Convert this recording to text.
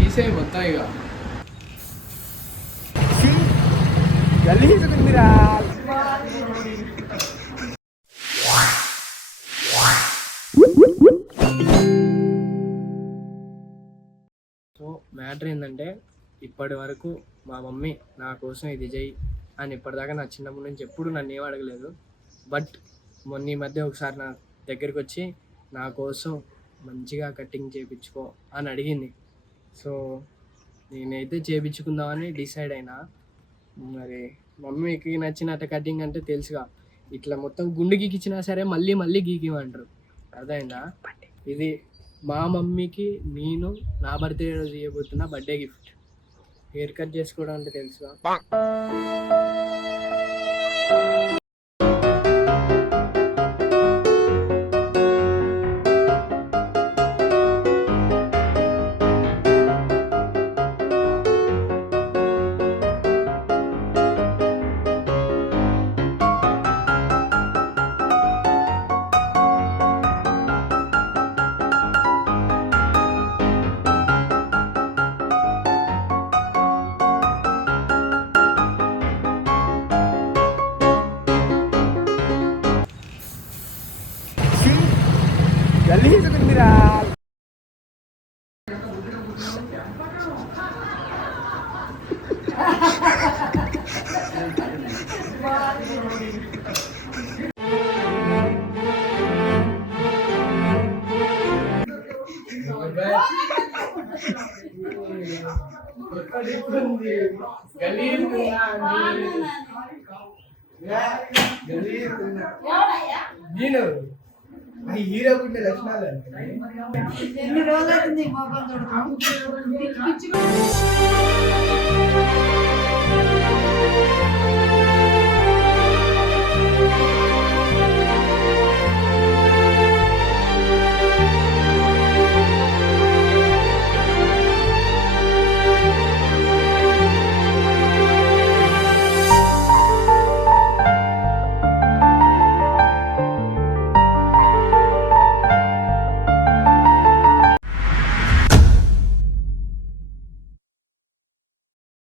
తీసే మొత్తం ఇక గలీజుకుందిరా. సో మ్యాటర్ ఏంటంటే ఇప్పటి వరకు మా మమ్మీ నా కోసం ఇది చెయ్యి అని ఇప్పటిదాకా నా చిన్నప్పటి నుంచి ఎప్పుడు నన్ను ఏం అడగలేదు. బట్ మొన్న ఈ మధ్య ఒకసారి నా దగ్గరికి వచ్చి నా కోసం మంచిగా కటింగ్ చేయించుకో అని అడిగింది. సో నేనైతే చేయించుకుందామని డిసైడ్ అయినా. మరి మమ్మీకి నచ్చినట్టు కటింగ్ అంటే తెలుసుగా, ఇట్లా మొత్తం గుండు గీకిచ్చినా సరే మళ్ళీ మళ్ళీ గీకిమంటారు. అర్థమైందా? ఇది మా మమ్మీకి నేను నా బర్త్డే రోజు ఇవ్వబోతున్న బర్త్డే గిఫ్ట్. హెయిర్ కట్ చేసుకోవడం అంటే తెలుసుగా. గలీజుకుందిరా. నేను హీరో గుండె లక్షణాలు ఎన్ని రోజులు అవుతుంది మొబైల్ చూడటం?